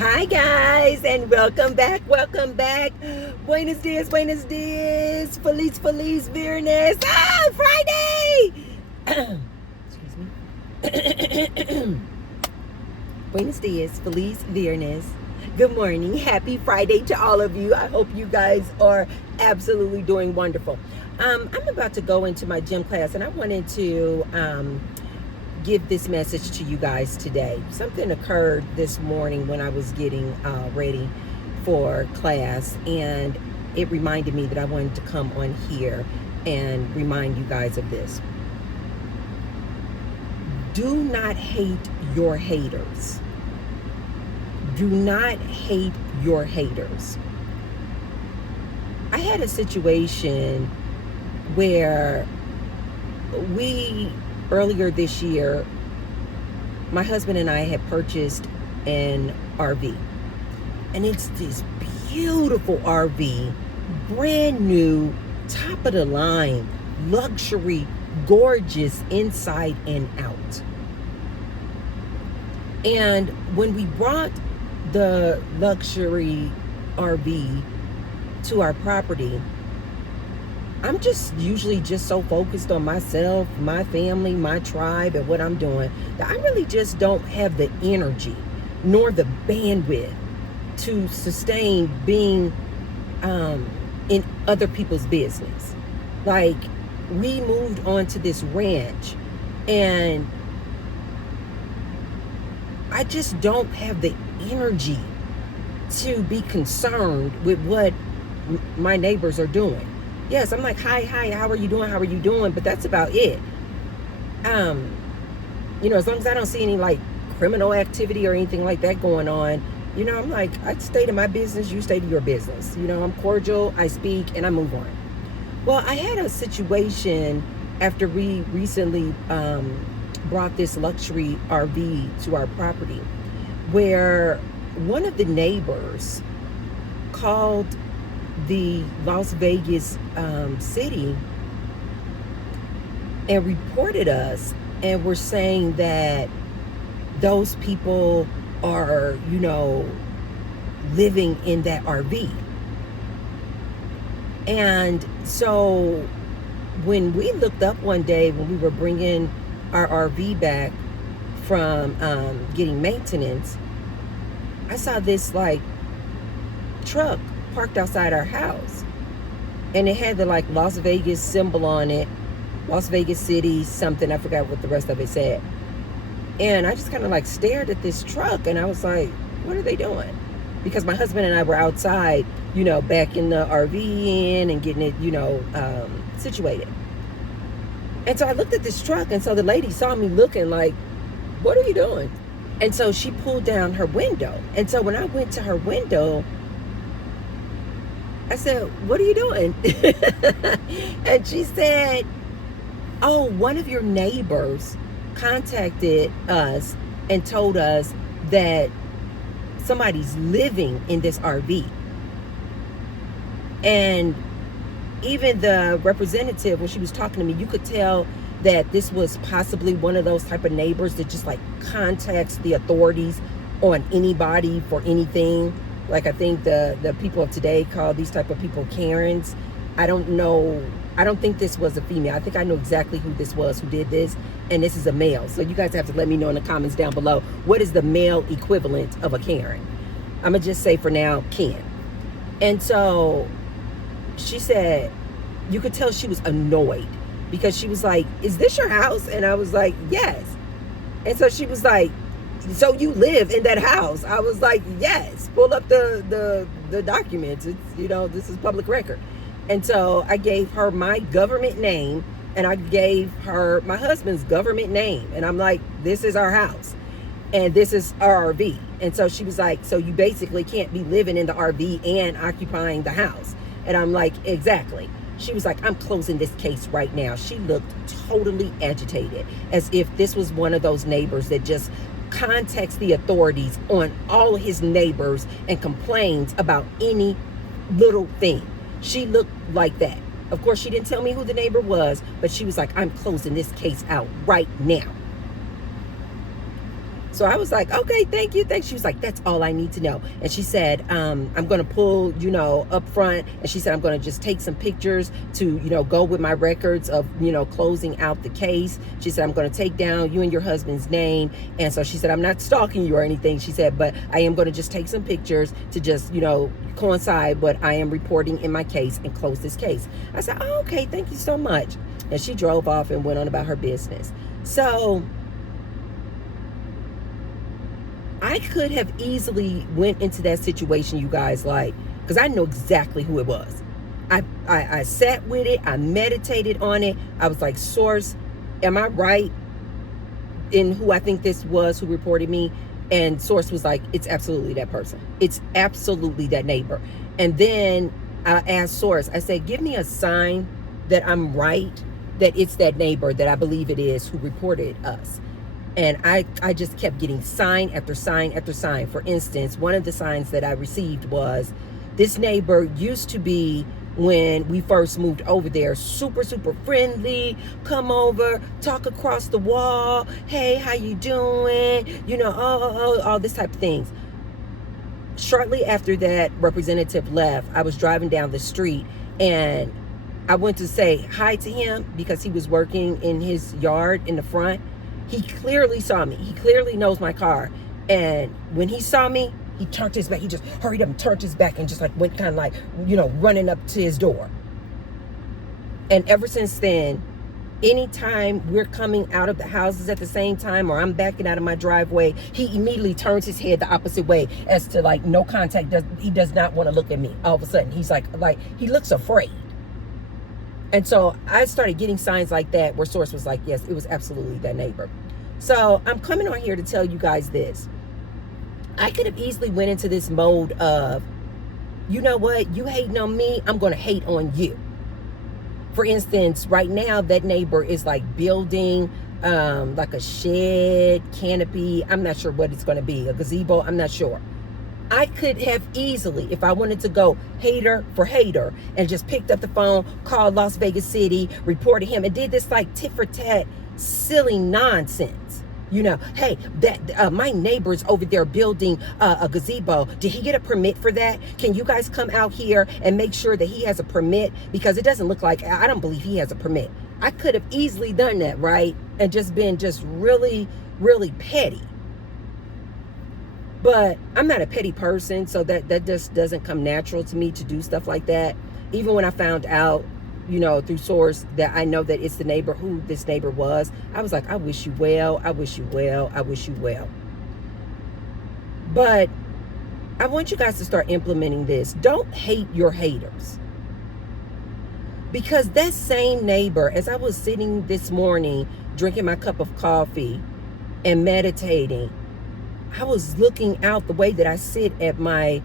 Hi guys, and welcome back, welcome back. Buenos dias, buenos dias. Feliz viernes. Friday! Excuse me. Buenos dias, feliz viernes. Good morning, happy Friday to all of you. I hope you guys are absolutely doing wonderful. I'm about to go into my gym class, and I wanted to give this message to you guys today. Something occurred this morning when I was getting ready for class, and it reminded me that I wanted to come on here and remind you guys of this. Do not hate your haters. Do not hate your haters. I had a situation where earlier this year, my husband and I had purchased an RV. And it's this beautiful RV, brand new, top of the line, luxury, gorgeous inside and out. And when we brought the luxury RV to our property, I'm just usually just so focused on myself, my family, my tribe, and what I'm doing that I really just don't have the energy nor the bandwidth to sustain being in other people's business. Like, we moved onto this ranch, and I just don't have the energy to be concerned with what my neighbors are doing. Yes, I'm like, hi, how are you doing? But that's about it. As long as I don't see any like criminal activity or anything like that going on, I'm like, I stay to my business, you stay to your business. I'm cordial, I speak, and I move on. Well, I had a situation after we recently brought this luxury RV to our property where one of the neighbors called the Las Vegas city and reported us, and were saying that those people are, living in that RV. And so when we looked up one day when we were bringing our RV back from getting maintenance, I saw this like truck parked outside our house, and it had the like Las Vegas symbol on it, Las Vegas City something, I forgot what the rest of it said. And I just kind of like stared at this truck, and I was like, what are they doing? Because my husband and I were outside, back in the RV in and getting it, situated. And so I looked at this truck, and so the lady saw me looking like, what are you doing? And so she pulled down her window. And so when I went to her window, I said, what are you doing? And she said, oh, one of your neighbors contacted us and told us that somebody's living in this RV. And even the representative, when she was talking to me, you could tell that this was possibly one of those type of neighbors that just like contacts the authorities on anybody for anything. Like, I think the people of today call these type of people Karens. I don't know. I don't think this was a female. I think I know exactly who this was who did this. And this is a male. So you guys have to let me know in the comments down below. What is the male equivalent of a Karen? I'm going to just say for now, Ken. And so she said, you could tell she was annoyed because she was like, is this your house? And I was like, yes. And so she was like, so you live in that house? I was like, yes. Pull up the documents. It's, this is public record. And so I gave her my government name, and I gave her my husband's government name. And I'm like, this is our house, and this is our RV. And so she was like, so you basically can't be living in the RV and occupying the house. And I'm like, exactly. She was like, I'm closing this case right now. She looked totally agitated, as if this was one of those neighbors that just contacts the authorities on all his neighbors and complains about any little thing. She looked like that. Of course, she didn't tell me who the neighbor was, but she was like, I'm closing this case out right now. So I was like, okay, thank you, thanks. She was like, that's all I need to know. And she said, I'm going to pull, up front. And she said, I'm going to just take some pictures to, go with my records of, closing out the case. She said, I'm going to take down you and your husband's name. And so she said, I'm not stalking you or anything. She said, but I am going to just take some pictures to just, coincide what I am reporting in my case and close this case. I said, oh, okay, thank you so much. And she drove off and went on about her business. So I could have easily went into that situation, you guys, because I know exactly who it was. I sat with it. I meditated on it. I was like, Source, am I right in who I think this was who reported me? And Source was like, it's absolutely that person. It's absolutely that neighbor. And then I asked Source, I said, give me a sign that I'm right, that it's that neighbor that I believe it is who reported us. And I just kept getting sign after sign after sign. For instance, one of the signs that I received was, this neighbor used to be, when we first moved over there, super, super friendly, come over, talk across the wall, hey, how you doing? All this type of things. Shortly after that representative left, I was driving down the street and I went to say hi to him because he was working in his yard in the front. He clearly saw me. He clearly knows my car. And when he saw me, he turned his back. He just hurried up and turned his back and just went kind of running up to his door. And ever since then, anytime we're coming out of the houses at the same time, or I'm backing out of my driveway, he immediately turns his head the opposite way as to no contact. He does not want to look at me. All of a sudden, he's like he looks afraid. And so I started getting signs like that where Source was like, yes, it was absolutely that neighbor. So I'm coming on here to tell you guys this. I could have easily went into this mode of, you know what, you hating on me, I'm going to hate on you. For instance, right now, that neighbor is building a shed, canopy. I'm not sure what it's going to be, a gazebo. I'm not sure. I could have easily, if I wanted to go hater for hater, and just picked up the phone, called Las Vegas City, reported him, and did this tit for tat silly nonsense. Hey, that my neighbor's over there building a gazebo. Did he get a permit for that? Can you guys come out here and make sure that he has a permit? Because it doesn't look like, I don't believe he has a permit. I could have easily done that, right? And just been really, really petty. But I'm not a petty person, so that just doesn't come natural to me to do stuff like that. Even when I found out, through Source, that I know that it's the neighbor, who this neighbor was, I was like, I wish you well, I wish you well, I wish you well. But I want you guys to start implementing this. Don't hate your haters. Because that same neighbor, as I was sitting this morning, drinking my cup of coffee and meditating, I was looking out the way that I sit at my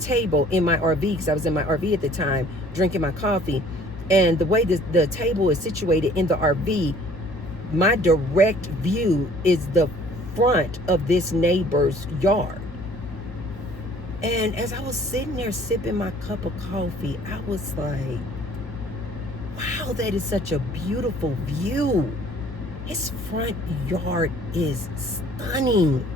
table in my RV, because I was in my RV at the time, drinking my coffee. And the way the table is situated in the RV, my direct view is the front of this neighbor's yard. And as I was sitting there sipping my cup of coffee, I was like, wow, that is such a beautiful view. His front yard is stunning.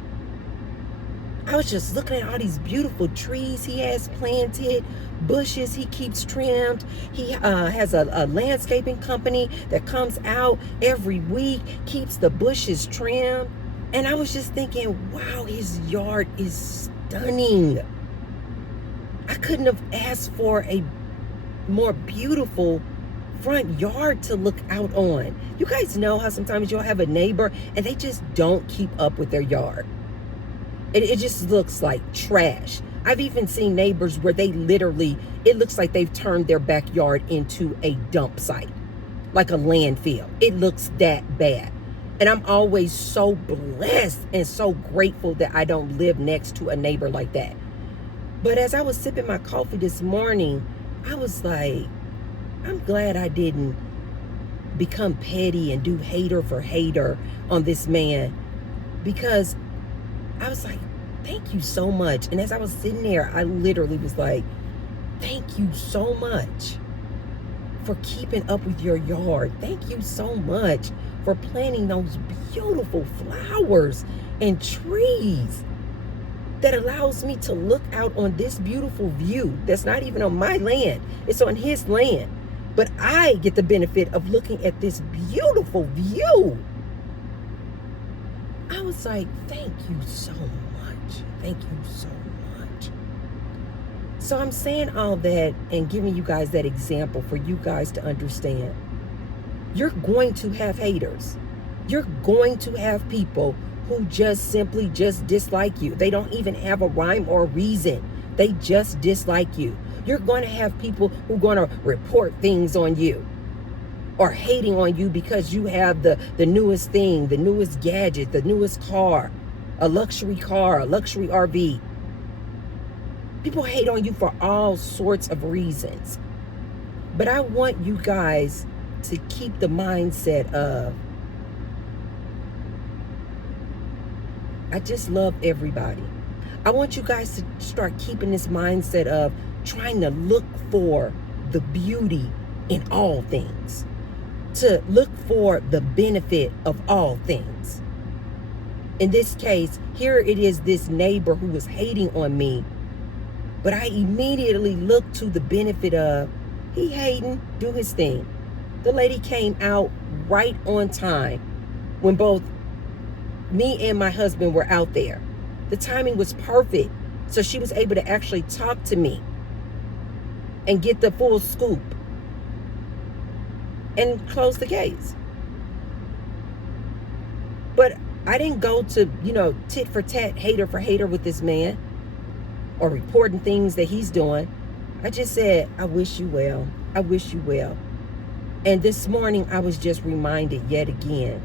I was just looking at all these beautiful trees he has planted, bushes he keeps trimmed. He has a landscaping company that comes out every week, keeps the bushes trimmed. And I was just thinking, wow, his yard is stunning. I couldn't have asked for a more beautiful front yard to look out on. You guys know how sometimes you'll have a neighbor and they just don't keep up with their yard. It just looks like trash. I've even seen neighbors where they literally, it looks like they've turned their backyard into a dump site, like a landfill. It looks that bad. And I'm always so blessed and so grateful that I don't live next to a neighbor like that. But as I was sipping my coffee this morning, I was like, I'm glad I didn't become petty and do hater for hater on this man, because I was like, thank you so much. And as I was sitting there, I literally was like, thank you so much for keeping up with your yard. Thank you so much for planting those beautiful flowers and trees that allows me to look out on this beautiful view that's not even on my land. It's on his land. But I get the benefit of looking at this beautiful view. I was like, thank you so much. Thank you so much. So I'm saying all that and giving you guys that example for you guys to understand. You're going to have haters. You're going to have people who just simply just dislike you. They don't even have a rhyme or reason. They just dislike you. You're going to have people who are going to report things on you or hating on you because you have the newest thing, the newest gadget, the newest car, a luxury RV. People hate on you for all sorts of reasons. But I want you guys to keep the mindset of, I just love everybody. I want you guys to start keeping this mindset of trying to look for the beauty in all things, to look for the benefit of all things. In this case, here it is this neighbor who was hating on me, but I immediately looked to the benefit of, he hating, do his thing. The lady came out right on time when both me and my husband were out there. The timing was perfect. So she was able to actually talk to me and get the full scoop and close the case. But I didn't go to, tit for tat, hater for hater with this man or reporting things that he's doing. I just said, I wish you well. I wish you well. And this morning I was just reminded yet again,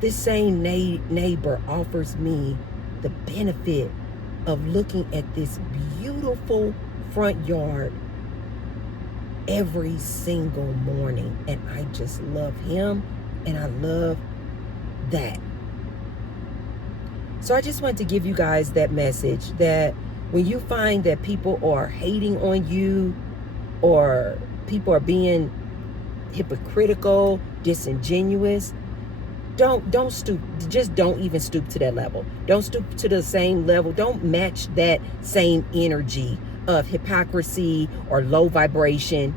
this same neighbor offers me the benefit of looking at this beautiful front yard every single morning. And I just love him and I love that. So I just wanted to give you guys that message that when you find that people are hating on you or people are being hypocritical, disingenuous, don't stoop. Just don't even stoop to that level. Don't stoop to the same level. Don't match that same energy of hypocrisy or low vibration.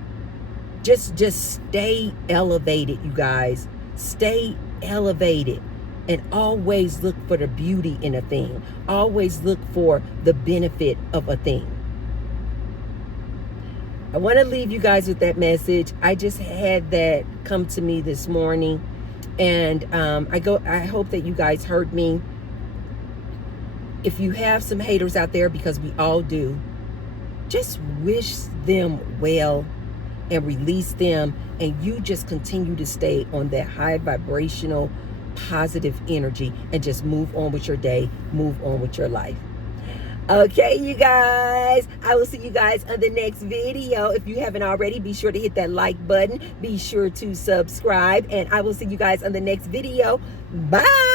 Just stay elevated, you guys. Stay elevated and always look for the beauty in a thing. Always look for the benefit of a thing. I want to leave you guys with that message. I just had that come to me this morning. And I hope that you guys heard me. If you have some haters out there, because we all do, just wish them well and release them. And you just continue to stay on that high vibrational, positive energy and just move on with your day, move on with your life. Okay, you guys, I will see you guys on the next video. If you haven't already, be sure to hit that like button. Be sure to subscribe, and I will see you guys on the next video. Bye.